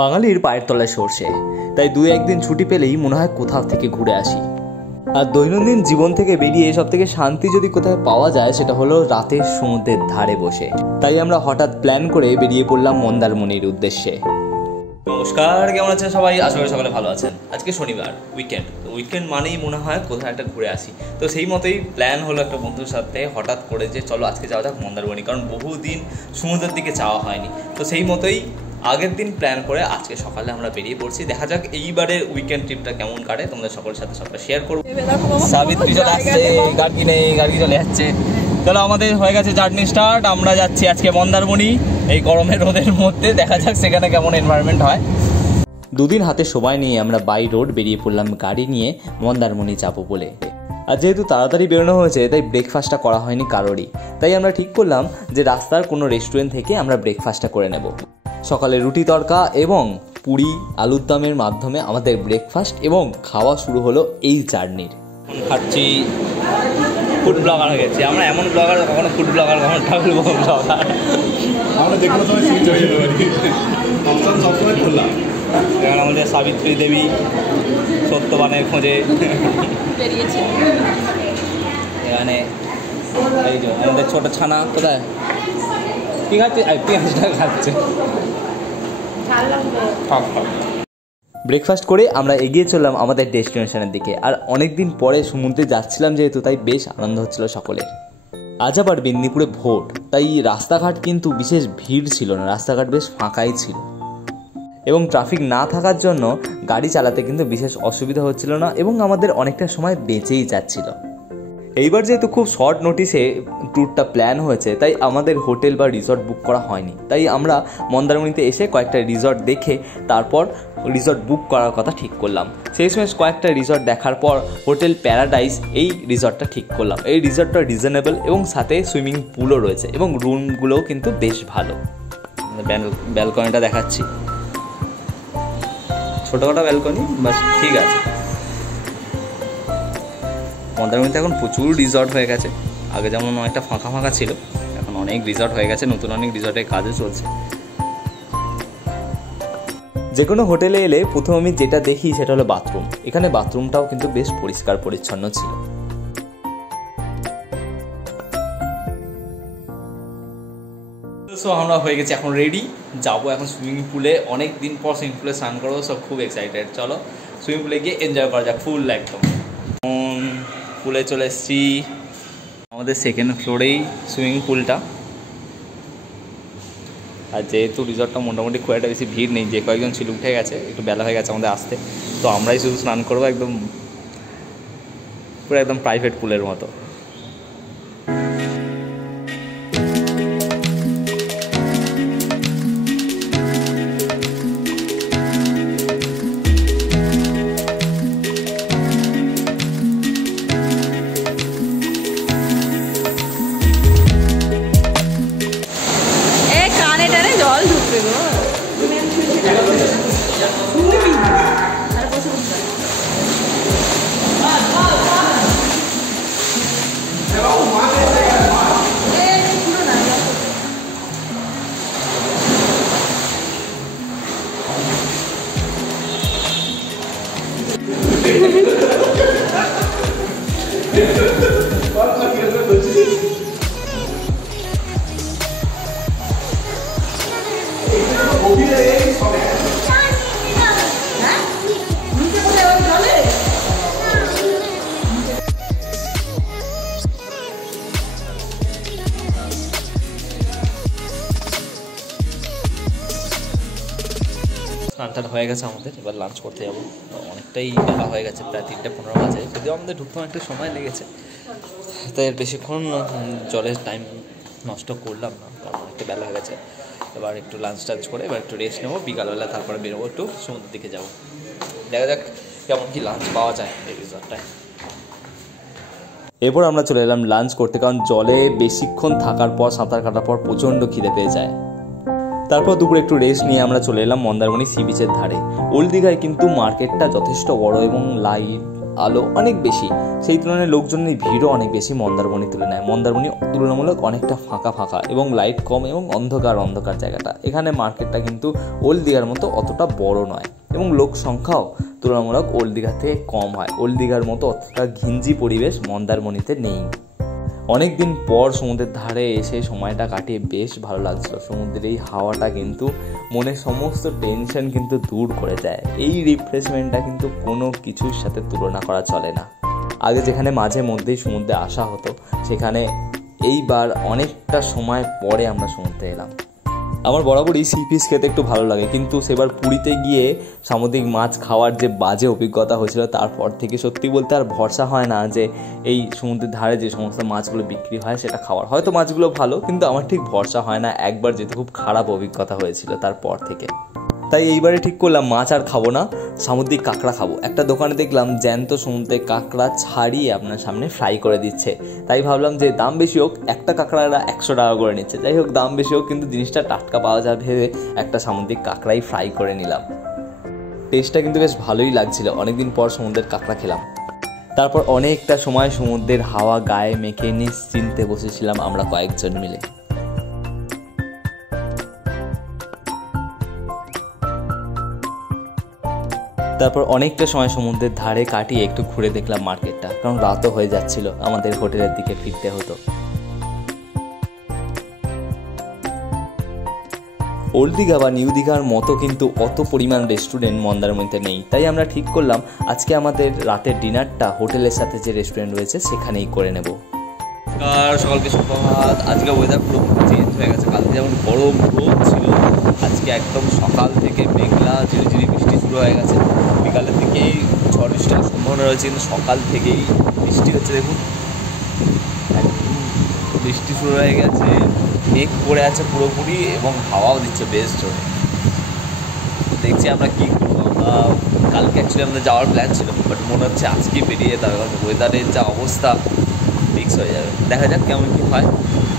বাঙালির পায়ের তলায় সরষে, তাই দু একদিন ছুটি পেলেই মনে হয় কোথাও থেকে ঘুরে আসি। আর দৈনন্দিন জীবন থেকে বেরিয়ে সব থেকে শান্তি যদি কোথায় পাওয়া যায় সেটা হলো রাতের সমুদ্রের ধারে বসে। তাই আমরা হঠাৎ প্ল্যান করে বেরিয়ে পড়লাম মন্দারমণির উদ্দেশ্যে। নমস্কার, কেমন আছেন সবাই? আশা করি সকালে ভালো আছেন। আজকে শনিবার, উইকেন্ড মানেই মনে হয় কোথাও একটা ঘুরে আসি। তো সেই মতোই প্ল্যান হলো একটা বন্ধুর সাথে হঠাৎ করে যে চলো আজকে যাওয়া যাক মন্দারমণি, কারণ বহুদিন সমুদ্রের দিকে যাওয়া হয়নি। তো সেই মতোই আগের দিন প্ল্যান করে আজকে সকালে আমরা বেরিয়ে পড়ছি। দেখা যাক এইবারের উইকেন্ড ট্রিপটা কেমন কাটে, তোমাদের সকলের সাথে সবটা শেয়ার করবো। সাবিত্রী চলে আসছে, গাড়ি চলে যাচ্ছে। চলো, আমাদের হয়ে গেছে জার্নি স্টার্ট। আমরা যাচ্ছি আজকে মন্দারমণি এই গরমের রোদের মধ্যে। দেখা যাক সেখানে কেমন এনভায়রনমেন্ট হয়। দুদিন হাতে সময় নিয়ে আমরা বাই রোড বেরিয়ে পড়লাম গাড়ি নিয়ে মন্দারমণি যাবো বলে। আর যেহেতু তাড়াতাড়ি বেরোনো হয়েছে তাই ব্রেকফাস্টটা করা হয়নি কারোরই। তাই আমরা ঠিক করলাম যে রাস্তার কোনো রেস্টুরেন্ট থেকে আমরা ব্রেকফাস্টটা করে নেব। সকালে রুটি তড়কা এবং পুরি আলুর দমের মাধ্যমে আমাদের ব্রেকফাস্ট এবং খাওয়া শুরু হলো এই জার্নির। খাচ্ছি, ফুড ব্লগার হয়ে গেছি আমরা। এমন ব্লগার, কখনো ফুড ব্লগার, কখনো ট্রাভেল ব্লগার। আমরা যে কোনো সময় সুইচ হয়ে যেতে পারি, অপশন সবসময় খোলা। এখানে আমাদের সাবিত্রী দেবী সত্যবানের খোঁজে বেরিয়েছে। এখানে এই যে আমাদের ছোট ছানা কোথায় কি খাচ্ছে? পেঁয়াজটা খাচ্ছে। ব্রেকফাস্ট করে আমরা এগিয়ে চললাম আমাদের ডেস্টিনেশনের দিকে। আর অনেক দিন পরে সমুদ্রে যাচ্ছিলাম যেহেতু, তাই বেশ আনন্দ হচ্ছিল সকলের। আজ আবার মেদিনীপুরে ভোট, তাই রাস্তাঘাট কিন্তু বিশেষ ভিড় ছিল না, রাস্তাঘাট বেশ ফাঁকাই ছিল এবং ট্রাফিক না থাকার জন্য গাড়ি চালাতে কিন্তু বিশেষ অসুবিধা হচ্ছিল না এবং আমাদের অনেকটা সময় বেঁচেই যাচ্ছিল। এইবার যেহেতু খুব শর্ট নোটিসে ট্যুরটা প্ল্যান হয়েছে তাই আমাদের হোটেল বা রিসর্ট বুক করা হয়নি। তাই আমরা মন্দারমণিতে এসে কয়েকটা রিসর্ট দেখে তারপর রিসর্ট বুক করার কথা ঠিক করলাম। শেষমেশ কয়েকটা রিসর্ট দেখার পর হোটেল প্যারাডাইস এই রিসর্টটা ঠিক করলাম। এই রিসর্টটা রিজনেবল এবং সাথে সুইমিং পুলও রয়েছে এবং রুমগুলোও কিন্তু বেশ ভালো। ব্যালকনিটা দেখাচ্ছি, ছোটোখাটো ব্যালকনি, বাস ঠিক আছে। মন্দারমণিতে এখন প্রচুর রিসর্ট হয়ে গেছে, আগে যেমন অনেকটা ফাঁকা ফাঁকা ছিল, এখন অনেক রিসর্ট হয়ে গেছে, নতুন অনেক রিসর্টের কাজও চলছে। যে কোনো হোটেলে এলে প্রথম আমি যেটা দেখি সেটা হলো বাথরুম। এখানে বাথরুমটাও কিন্তু বেশ পরিষ্কার পরিচ্ছন্ন ছিল। সো আমরা হয়ে গেছি এখন রেডি, যাবো এখন সুইমিং পুলে। অনেক দিন পর সুইমিং পুলে স্নান করবো, সব খুব এক্সাইটেড। চলো সুইমিং পুলে গিয়ে এনজয় করা যাক ফুল একদম। পুলে চলে এসেছি, আমাদের সেকেন্ড ফ্লোরেই সুইমিং পুলটা। আর যেহেতু রিসর্টটা মোটামুটি খুব একটা বেশি ভিড় নেই, যে কয়েকজন ছিল উঠে গেছে, একটু বেলা হয়ে গেছে আমাদের আসতে, তো আমরাই শুধু স্নান করবো একদম পুরো একদম প্রাইভেট পুলের মতো। স্নানটা হয়ে গেছে আমাদের, এবার লাঞ্চ করতে যাবো। অনেকটাই বেলা হয়ে গেছে, প্রায় 3:15 বাজে, যদিও আমাদের ঢুকতে একটু সময় লেগেছে, তাই বেশিক্ষণ জলের টাইম নষ্ট করলাম না, কারণ অনেকটা বেলা হয়ে গেছে। এবার একটু লাঞ্চ টাঞ্চ করে এবার একটু রেস্ট নেবো, বিকালবেলা তারপরে বেরোবো, একটু সমুদ্রের দিকে যাবো। দেখা যাক কেমন কি লাঞ্চ পাওয়া যায় এই রিসর্টটায়। এরপর আমরা চলে এলাম লাঞ্চ করতে, কারণ জলে বেশিক্ষণ থাকার পর, সাঁতার কাটার পর প্রচণ্ড খিদে পেয়ে যায়। তারপর দুপুরে একটু রেস্ট নিয়ে আমরা চলে এলাম মন্দারমণি সি বিচের ধারে। ওল্ড দীঘায় কিন্তু মার্কেটটা যথেষ্ট বড় এবং লাইট আলো অনেক বেশি, সেই তুলনায় লোকজনের ভিড়ও অনেক বেশি মন্দারমণির তুলনায়। মন্দারমণি তুলনামূলক অনেকটা ফাঁকা ফাঁকা এবং লাইট কম এবং অন্ধকার জায়গাটা। এখানে মার্কেটটা কিন্তু ওল্ড দীঘার মতো অতটা বড় নয় এবং লোক সংখ্যাও তুলনামূলক ওল্ড দীঘার থেকে কম হয়। ওল্ড দীঘার মতো অতটা ঘিঞ্জি পরিবেশ মন্দারমণিতে নেই। অনেক দিন পর সমুদ্রের ধারে এসে সময়টা কাটিয়ে বেশ ভালো লাগছিল। সমুদ্রের এই হাওয়াটা কিন্তু মনের সমস্ত টেনশন কিন্তু দূর করে দেয়। এই রিফ্রেশমেন্টটা কিন্তু কোনো কিছুর সাথে তুলনা করা চলে না। আগে যেখানে মাঝে মধ্যেই সমুদ্রে আসা হতো, সেখানে এইবার অনেকটা সময় পরে আমরা সমুদ্রে এলাম। আমার বরাবরই সি ফিশ খেতে একটু ভালো লাগে, কিন্তু সেবার পুরীতে গিয়ে সামুদ্রিক মাছ খাওয়ার যে বাজে অভিজ্ঞতা হয়েছিল, তারপর থেকে সত্যি বলতে আর ভরসা হয় না যে এই সমুদ্রের ধারে যে সমস্ত মাছগুলো বিক্রি হয় সেটা খাওয়ার। হয়তো মাছগুলো ভালো, কিন্তু আমার ঠিক ভরসা হয় না। একবার যেতে খুব খারাপ অভিজ্ঞতা হয়েছিল তারপর থেকে। তাই এইবারে ঠিক করলাম মাছ আর খাবো না, সামুদ্রিক কাঁকড়া খাবো। একটা দোকানে দেখলাম জ্যান্ত সমুদ্রে কাঁকড়া ছাড়িয়ে আপনার সামনে ফ্রাই করে দিচ্ছে। তাই ভাবলাম যে দাম বেশি হোক, একটা কাঁকড়ারা 100 টাকা করে নিচ্ছে, যাই হোক দাম বেশি হোক কিন্তু জিনিসটা টাটকা পাওয়া যায় ভেবে একটা সামুদ্রিক কাঁকড়াই ফ্রাই করে নিলাম। টেস্টটা কিন্তু বেশ ভালোই লাগছিল। অনেকদিন পর সমুদ্রের কাঁকড়া খেলাম। তারপর অনেকটা সময় সমুদ্রের হাওয়া গায়ে মেখে নিশ্চিন্তে বসেছিলাম আমরা কয়েকজন মিলে। তারপর অনেকটা সময় সমুদ্রের ধারে কাটিয়ে একটু ঘুরে দেখলাম মার্কেটটা, কারণ রাতও হয়ে যাচ্ছিল, আমাদের হোটেলের দিকে ফিরতে হতো। ওল্ড দীঘা বা নিউ দীঘার মতো কিন্তু অত পরিমাণ রেস্টুরেন্ট মন্দারমণিতে নেই। তাই আমরা ঠিক করলাম আজকে আমাদের রাতের ডিনারটা হোটেলের সাথে যে রেস্টুরেন্ট রয়েছে সেখানেই করে নেব। আর সকালকে সুপ্রভাত। আজকে ওয়েদার পুরো চেঞ্জ হয়ে গেছে। কালকে যেমন গরম রোদ ছিল, আজকে একদম সকাল থেকে মেঘলা ঝিরিঝিরি বৃষ্টি শুরু হয়ে গেছে। বিকালের দিকেই ঝড় বৃষ্টির সম্ভাবনা রয়েছে, কিন্তু সকাল থেকেই বৃষ্টি হচ্ছে। দেখুন বৃষ্টি শুরু হয়ে গেছে, মেঘ পড়ে আছে পুরোপুরি এবং হাওয়াও দিচ্ছে বেশ জোরে। দেখছি আমরা কী করবো। আমরা কালকে অ্যাকচুয়ালি আমাদের যাওয়ার প্ল্যান ছিল, বাট মনে হচ্ছে আজকেই বেরিয়ে যেতে হবে, কারণ ওয়েদারের যা অবস্থা ফিক্স হয়ে যাবে। দেখা যাক কেমন কী হয়,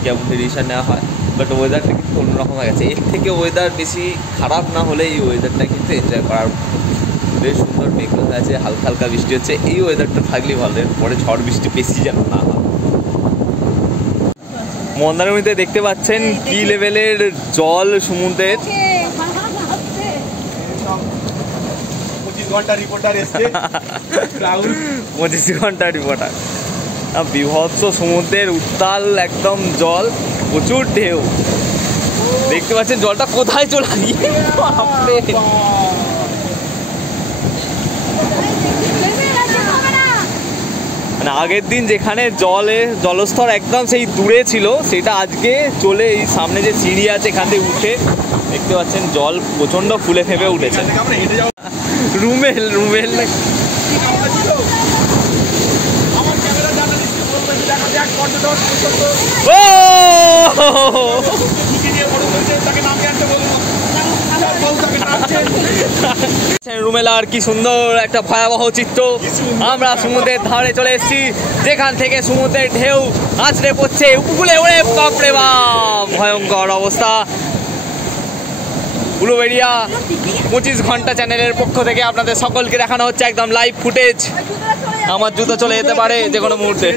কেমন ডিসিশন নেওয়া হয়। বাট ওয়েদারটা কিন্তু অন্যরকম হয়ে গেছে। এর থেকে ওয়েদার বেশি খারাপ না হলে এই ওয়েদারটা কিন্তু এনজয় করার বেশ সুন্দর। মেঘলা হয়ে আছে, হালকা হালকা বৃষ্টি হচ্ছে। এই ওয়েদারটা থাকলেই ভালো, পরে ঝড় বৃষ্টি বেশি যেন না হয়। মন্দারমণিতে দেখতে পাচ্ছেন কি লেভেলের জল সমুদ্রের। 25 ঘন্টা রিপোর্টার এসছে, 25 ঘন্টা রিপোর্টার। বিভৎস সমুদ্রের উত্তাল একদম জল, প্রচুর ঢেউ। দেখতে পাচ্ছেন জলটা কোথায় চলে গিয়ে। মানে আগের দিন যেখানে জলস্তর একদম সেই দূরে ছিল, সেটা আজকে চলে এই সামনে যে সিঁড়ি আছে এখান থেকে উঠে দেখতে পাচ্ছেন জল প্রচন্ড ফুলে ফেপে উঠেছে। রুমেল রুমেলা আর কি সুন্দর একটা ভয়াবহ চিত্র। আমরা সমুদ্রের ধারে চলে এসেছি, যেখান থেকে সমুদ্রের ঢেউ আছড়ে পড়ছে উপকূলে। ওরে বাপরে বাপ, ভয়ঙ্কর অবস্থা। উলুবেড়িয়া 25 ঘন্টা চ্যানেলের পক্ষ থেকে আপনাদের সকলকে দেখানো হচ্ছে একদম লাইভ ফুটেজ। আমার জুতো চলে যেতে পারে যে কোনো মুহূর্তে।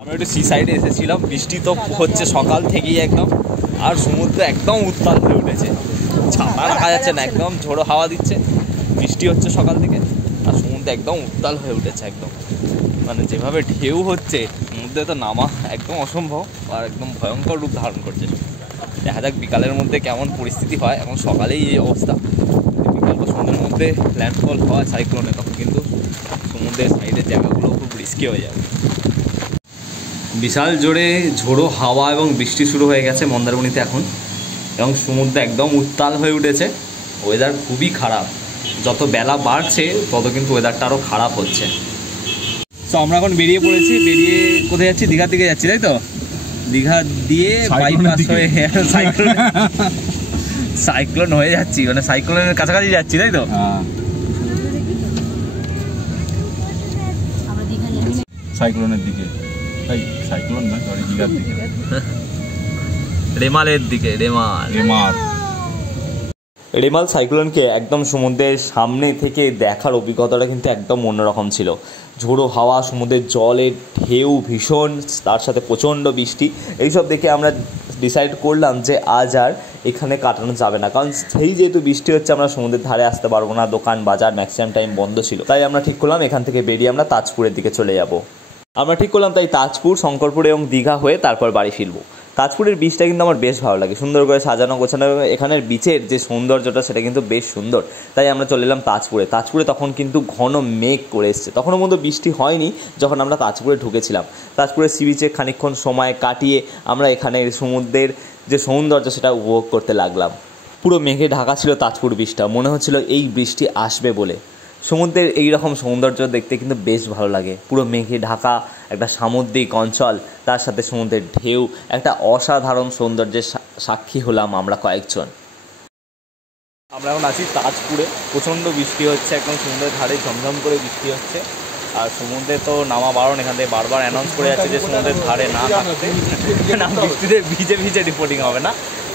আমরা একটু সি সাইডে এসেছিলাম, বৃষ্টি তো হচ্ছে সকাল থেকেই একদম, আর সমুদ্র একদম উত্তাল হয়ে উঠেছে। ছাতা রাখা যাচ্ছে না, একদম ঝোড়ো হাওয়া দিচ্ছে, বৃষ্টি হচ্ছে সকাল থেকে, আর সমুদ্র একদম উত্তাল হয়ে উঠেছে একদম। মানে যেভাবে ঢেউ হচ্ছে সমুদ্রে তো নামা একদম অসম্ভব, আর একদম ভয়ঙ্কর রূপ ধারণ করছে। দেখা যাক বিকালের মধ্যে কেমন পরিস্থিতি হয়। এখন সকালেই এই অবস্থা, বিকাল বা সন্ধ্যের মধ্যে ল্যান্ডফল হয় সাইক্লোনে, তখন কিন্তু সমুদ্রের সাইডের জায়গাগুলো খুব রিস্কি হয়ে যাবে। বিশাল জোরে ঝোড়ো হাওয়া এবং বৃষ্টি শুরু হয়ে গেছে মন্দারমণিতে এখন, এবং সমুদ্র একদম উত্তাল হয়ে উঠেছে। ওয়েদার খুবই খারাপ, যত বেলা বাড়ছে তত কিন্তু ওয়েদারটা আরও খারাপ হচ্ছে। তো আমরা এখন বেরিয়ে পড়েছি। বেরিয়ে কোথায় যাচ্ছি? দীঘার দিকে যাচ্ছি, তাই তো? দীঘা দিয়ে বাইপাস হয়ে সাইক্লোন হয়ে যাচ্ছি, মানে সাইক্লোনের কাছাকাছি যাচ্ছি, তাই তো? সাইক্লোনের দিকে, সাইক্লোন না, সরি, দীঘার দিকে, রেমালের দিকে। রেমাল সাইক্লোনকে একদম সমুদ্রের সামনে থেকে দেখার অভিজ্ঞতাটা কিন্তু একদম অন্যরকম ছিল। ঝোড়ো হাওয়া, সমুদ্রের জলের ঢেউ ভীষণ, তার সাথে প্রচণ্ড বৃষ্টি, এইসব দেখে আমরা ডিসাইড করলাম যে আজ আর এখানে কাটানো যাবে না, কারণ সেই যেহেতু বৃষ্টি হচ্ছে আমরা সমুদ্রের ধারে আসতে পারবো না, দোকান বাজার ম্যাক্সিমাম টাইম বন্ধ ছিল। তাই আমরা ঠিক করলাম এখান থেকে বেরিয়ে আমরা তাজপুরের দিকে চলে যাব। আমরা ঠিক করলাম তাই তাজপুর, শঙ্করপুর এবং দীঘা হয়ে তারপর বাড়ি ফিরবো। তাজপুরের বিচটা কিন্তু আমার বেশ ভালো লাগে, সুন্দর করে সাজানো গোছানো, এখানের বিচের যে সৌন্দর্যটা সেটা কিন্তু বেশ সুন্দর। তাই আমরা চলে এলাম তাজপুরে তখন কিন্তু ঘন মেঘ করে এসছে, তখনও মধ্যে বৃষ্টি হয়নি যখন আমরা তাজপুরে ঢুকেছিলাম। তাজপুরের সি বিচে খানিকক্ষণ সময় কাটিয়ে আমরা এখানে সমুদ্রের যে সৌন্দর্য সেটা উপভোগ করতে লাগলাম। পুরো মেঘে ঢাকা ছিল তাজপুর বিচটা, মনে হচ্ছিল এই বৃষ্টি আসবে বলে। সমুদ্রের এই রকম সৌন্দর্য দেখতে কিন্তু বেশ ভালো লাগে, পুরো মেঘে ঢাকা একটা সামুদ্রিক অঞ্চল, তার সাথে সমুদ্রের ঢেউ, একটা অসাধারণ সৌন্দর্যের সাক্ষী হলাম আমরা কয়েকজন। আমরা এখন আছি তাজপুরে, প্রচণ্ড বৃষ্টি হচ্ছে, একদম সমুদ্রের ধারে ঝমঝম করে বৃষ্টি হচ্ছে। আর সমুদ্রে তো নামা বারণ, এখান থেকে বারবার অ্যানাউন্স করে যাচ্ছে যে সমুদ্রের ধারে না থাকতে, না বৃষ্টিতে ভিজে রিপোর্টিং হবে না।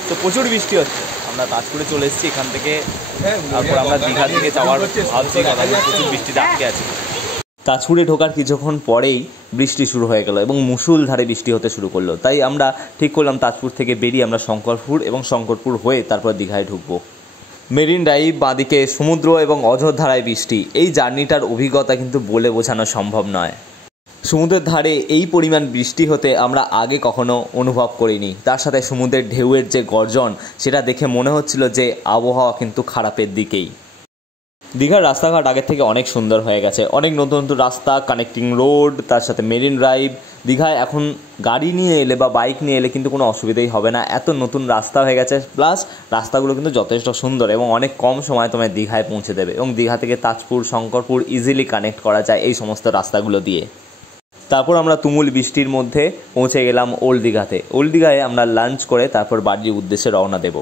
তো প্রচুর বৃষ্টি হচ্ছে, আমরা তাজপুরে চলে এসেছি, এখান থেকে তারপর আমরা দীঘার দিকে যাওয়ার ভাবছি, প্রচুর বৃষ্টিতে আটকে আছি। তাজপুরে ঢোকার কিছুক্ষণ পরেই বৃষ্টি শুরু হয়ে গেল এবং মুষলধারে বৃষ্টি হতে শুরু করলো। তাই আমরা ঠিক করলাম তাজপুর থেকে বেরিয়ে আমরা শঙ্করপুর এবং শঙ্করপুর হয়ে তারপর দীঘায় ঢুকবো। মেরিন ড্রাইভ, বাঁদিকে সমুদ্র এবং অঝোরধারায় বৃষ্টি, এই জার্নিটার অভিজ্ঞতা কিন্তু বলে বোঝানো সম্ভব নয়। সমুদ্রের ধারে এই পরিমাণ বৃষ্টি হতে আমরা আগে কখনো অনুভব করিনি, তার সাথে সমুদ্রের ঢেউয়ের যে গর্জন সেটা দেখে মনে হচ্ছিল যে আবহাওয়া কিন্তু খারাপের দিকেই। দীঘার রাস্তাঘাট আগের থেকে অনেক সুন্দর হয়ে গেছে, অনেক নতুন নতুন রাস্তা, কানেক্টিং রোড, তার সাথে মেরিন ড্রাইভ। দীঘায় এখন গাড়ি নিয়ে এলে বা বাইক নিয়ে এলে কিন্তু কোনো অসুবিধাই হবে না, এত নতুন রাস্তা হয়ে গেছে, প্লাস রাস্তাগুলো কিন্তু যথেষ্ট সুন্দর এবং অনেক কম সময় তোমায় দীঘায় পৌঁছে দেবে, এবং দীঘা থেকে তাজপুর, শঙ্করপুর ইজিলি কানেক্ট করা যায় এই সমস্ত রাস্তাগুলো দিয়ে। তারপর আমরা তুমুল বৃষ্টির মধ্যে পৌঁছে গেলাম ওল্ড দীঘাতে। ওল্ড দীঘায় আমরা লাঞ্চ করে তারপর বাড়ির উদ্দেশ্যে রওনা দেব।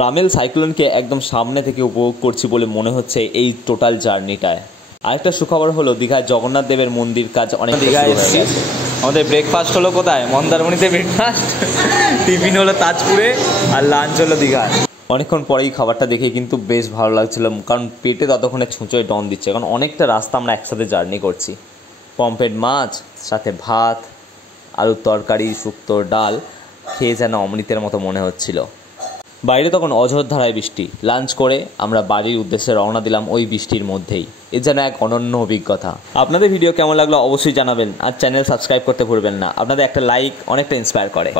রামেল সাইক্লোনকে একদম সামনে থেকে উপভোগ করছি বলে মনে হচ্ছে এই টোটাল জার্নিটায়। আরেকটা সুখবর হলো দীঘায় জগন্নাথ দেবের মন্দির কাজ অনেক দীঘায় এসেছি। আমাদের ব্রেকফাস্ট হলো কোথায়? মন্দারমণিতে ব্রেকফাস্ট, টিফিন হলো তাজপুরে, আর লাঞ্চ হলো দীঘায়। অনেকক্ষণ পরেই খাবারটা দেখে কিন্তু বেশ ভালো লাগছিল, কারণ পেটে ততক্ষণে ছুঁচোয় ডন দিচ্ছে, কারণ অনেকটা রাস্তা আমরা একসাথে জার্নি করছি। পমফ্রেট মাছ, সাথে ভাত, আলুর তরকারি, শুক্তোর ডাল, খেয়ে যেন অমৃতের মতো মনে হচ্ছিল। বাইরে তখন অঝোরধারায় বৃষ্টি। লাঞ্চ করে আমরা বাড়ির উদ্দেশ্যে রওনা দিলাম ওই বৃষ্টির মধ্যেই। এ যেন এক অনন্য অভিজ্ঞতা। আপনাদের ভিডিও কেমন লাগলো অবশ্যই জানাবেন, আর চ্যানেল সাবস্ক্রাইব করতে ভুলবেন না। আপনাদের একটা লাইক অনেকটা ইন্সপায়ার করে।